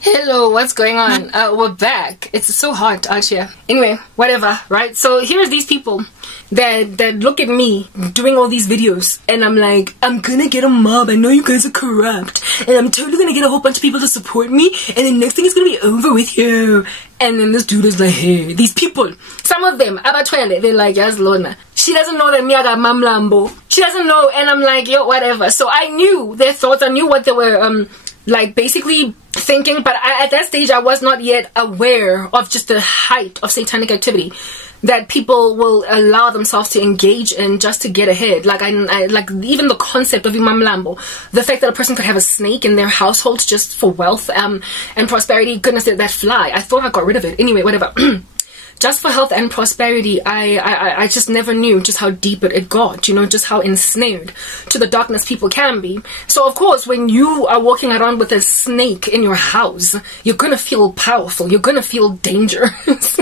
Hello, what's going on? We're back. It's so hot out here. Anyway, whatever, right? So here's these people that look at me doing all these videos, and I'm like, I'm gonna get a mob. I know you guys are corrupt, and I'm totally gonna get a whole bunch of people to support me, and the next thing is gonna be over with you. And then this dude is like, hey, these people, some of them, abatwele, they're like, yes, Lona. She doesn't know that me I got mamlambo. She doesn't know, and I'm like, yo, whatever. So I knew their thoughts. I knew what they were, like, basically thinking, but at that stage I was not yet aware of just the height of satanic activity that people will allow themselves to engage in just to get ahead. Like I like even the concept of Imam Lambo, the fact that a person could have a snake in their household just for wealth and prosperity. Goodness, that fly, I thought I got rid of it. Anyway, whatever. Just for health and prosperity, I just never knew just how deep it got, you know, just how ensnared to the darkness people can be. So of course, when you are walking around with a snake in your house, you're gonna feel powerful, you're gonna feel dangerous.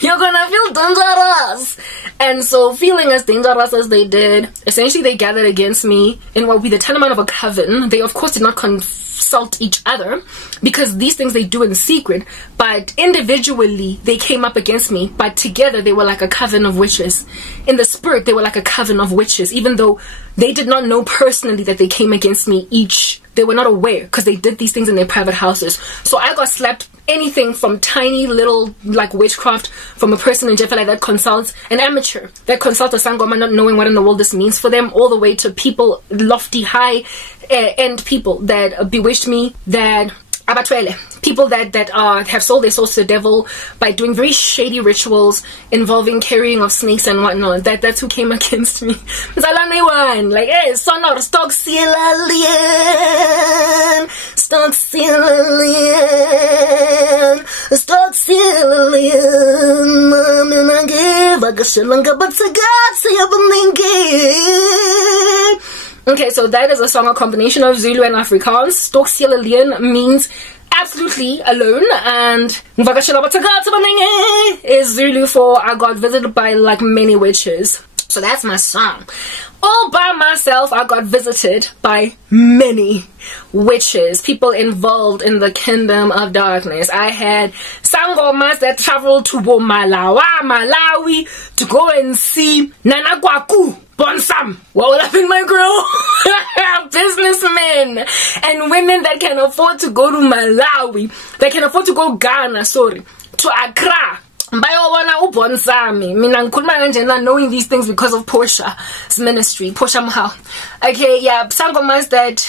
You're gonna feel dangerous. And so, feeling as dangerous as they did, essentially they gathered against me in what would be the tantamount of a coven. They of course did not consult each other, because these things they do in secret, but individually they came up against me, but together they were like a coven of witches. In the spirit they were like a coven of witches, even though they did not know personally that they came against me each. They were not aware, because they did these things in their private houses. So I got slapped anything from tiny little like witchcraft from a person in Jeffrey that consults an amateur, that consults a sangoma not knowing what in the world this means for them, all the way to people, lofty high end people that bewitched me, that abatwele, people that have sold their souls to the devil by doing very shady rituals involving carrying of snakes and whatnot. That's who came against me. Like, hey, son of stock seal alien, stock seal alien, stock seal alien, mom and I give a gashalanga but to God say Okay, so that is a song, a combination of Zulu and Afrikaans. Stock seal alien means absolutely alone, and is Zulu for I got visited by like many witches. So that's my song. All by myself, I got visited by many witches, people involved in the kingdom of darkness. I had sangomas that traveled to Malawi to go and see Nanagwaku Bonsam. What will happen, my girl? Businessmen and women that can afford to go to Malawi, that can afford to go Ghana, to Accra. Knowing these things because of Portia's ministry, Portia Mahal. Okay, yeah, sangomas that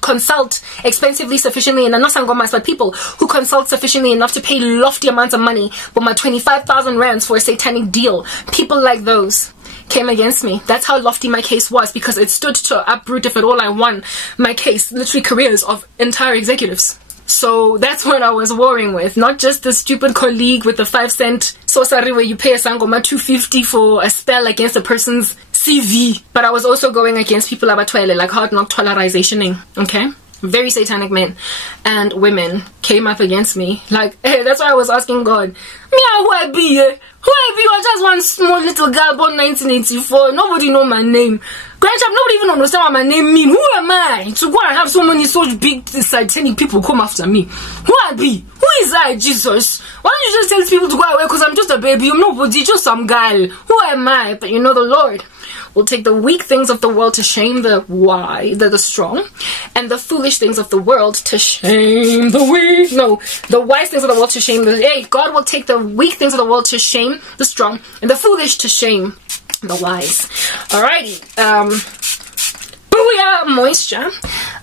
consult expensively sufficiently, and not sangomas, but people who consult sufficiently enough to pay lofty amounts of money, but my 25,000 rands for a satanic deal. People like those came against me. That's how lofty my case was, because it stood to uproot, if at all I won my case, literally careers of entire executives. So that's what I was warring with, not just the stupid colleague with the 5-cent sorcery where you pay a sangoma 250 for a spell against a person's CV, but I was also going against people abatwele, like hard knock tolerization, okay? Very satanic men and women came up against me. Like, hey, that's why I was asking God, who I be? Who I be? I just one small little girl born 1984. Nobody know my name. Grandchild, nobody even understand what my name mean. Who am I to go and have so many such big satanic people come after me? Who I be? Who is I, Jesus? Why don't you just tell people to go away? Because I'm just a baby. I'm nobody, just some girl. Who am I? But you know, the Lord will take the weak things of the world to shame the strong, and the foolish things of the world to shame the weak. No, the wise things of the world to shame the. Hey, God will take the weak things of the world to shame the strong, and the foolish to shame the wise. Alrighty. Booyah, moisture.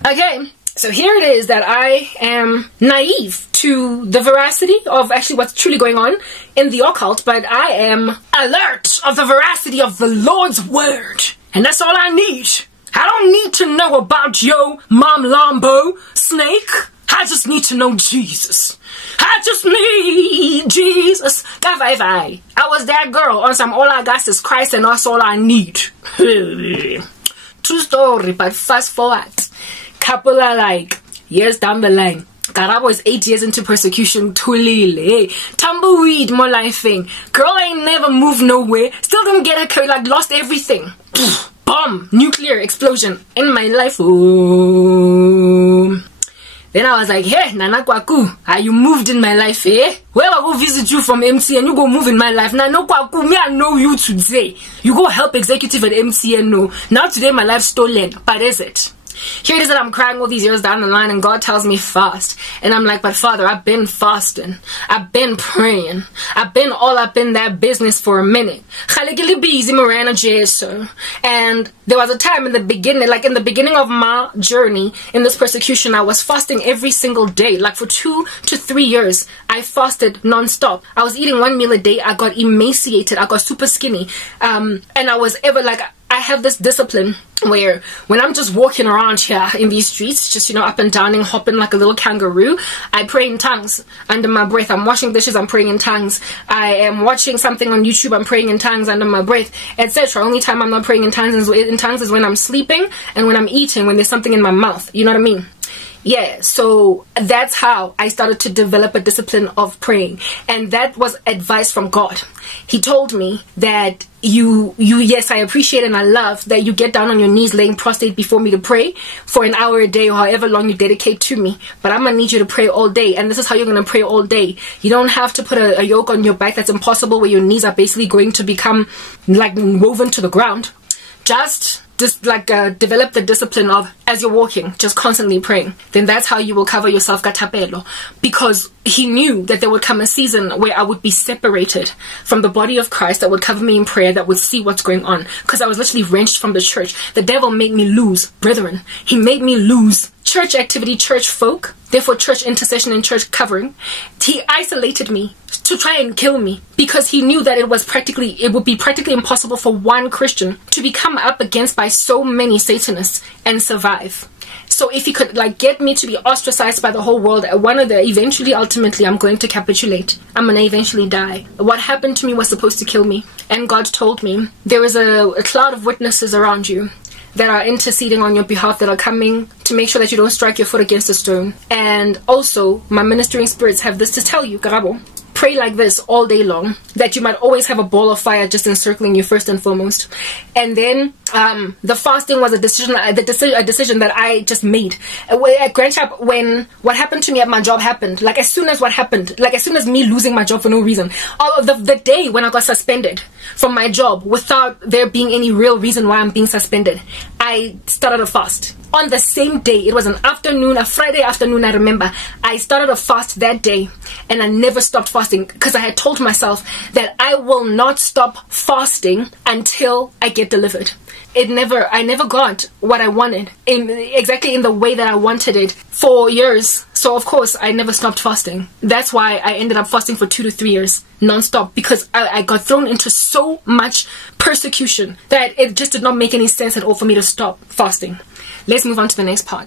Okay. So here it is that I am naive to the veracity of actually what's truly going on in the occult, but I am alert of the veracity of the Lord's word. And that's all I need. I don't need to know about yo Mom Lambo snake. I just need to know Jesus. I just need Jesus. I was that girl on some all I got is Christ and that's all I need. True story, but fast forward. Couple of like years down the line, Karabo is 8 years into persecution. Tulile, tumbleweed, more life thing. Girl ain't never moved nowhere. Still didn't get her career, like lost everything. Bomb, nuclear explosion in my life. Ooh. Then I was like, hey, Nana Kwaku, you moved in my life, eh? Where I go visit you from MTN, you go move in my life. Nana Kwaku, me, I know you today. You go help executive at MTN, no. Now today my life's stolen. But is it? Here it is that I'm crying all these years down the line and God tells me fast. And I'm like, but Father, I've been fasting. I've been praying. I've been all up in that business for a minute. And there was a time in the beginning, like in the beginning of my journey in this persecution, I was fasting every single day. Like for 2 to 3 years, I fasted non-stop. I was eating 1 meal a day. I got emaciated. I got super skinny. And I was ever like, I have this discipline where when I'm just walking around here in these streets, just, you know, up and down and hopping like a little kangaroo, I pray in tongues under my breath. I'm washing dishes, I'm praying in tongues. I am watching something on YouTube, I'm praying in tongues under my breath, etc. Only time I'm not praying in tongues is when I'm sleeping and when I'm eating, when there's something in my mouth. You know what I mean? Yeah, so that's how I started to develop a discipline of praying. And that was advice from God. He told me that yes, I appreciate and I love that you get down on your knees laying prostrate before me to pray for an hour a day or however long you dedicate to me. But I'm going to need you to pray all day. And this is how you're going to pray all day. You don't have to put a yoke on your back that's impossible, where your knees are basically going to become like woven to the ground. Just develop the discipline of, as you're walking, just constantly praying. Then that's how you will cover yourself katapelo. Because he knew that there would come a season where I would be separated from the body of Christ, that would cover me in prayer, that would see what's going on. Because I was literally wrenched from the church. The devil made me lose, brethren. He made me lose church activity, church folk, therefore church intercession and church covering. He isolated me to try and kill me, because he knew that it would be practically impossible for one Christian to be come up against by so many Satanists and survive. So if he could get me to be ostracized by the whole world, ultimately I'm going to capitulate. I'm going to eventually die. What happened to me was supposed to kill me. And God told me, there is a cloud of witnesses around you that are interceding on your behalf, that are coming to make sure that you don't strike your foot against a stone. And also, my ministering spirits have this to tell you, Karabo. Pray like this all day long, that you might always have a ball of fire just encircling you first and foremost. And then the fasting was a decision that I just made. At Grand Chap, when what happened to me at my job happened, as soon as me losing my job for no reason, the day when I got suspended from my job without there being any real reason why I'm being suspended, I started a fast. On the same day, it was a Friday afternoon, I remember, I started a fast that day, and I never stopped fasting, because I had told myself that I will not stop fasting until I get delivered. I never got what I wanted exactly in the way that I wanted it for years. So of course I never stopped fasting. That's why I ended up fasting for 2 to 3 years non-stop, because I got thrown into so much persecution that it just did not make any sense at all for me to stop fasting. Let's move on to the next part.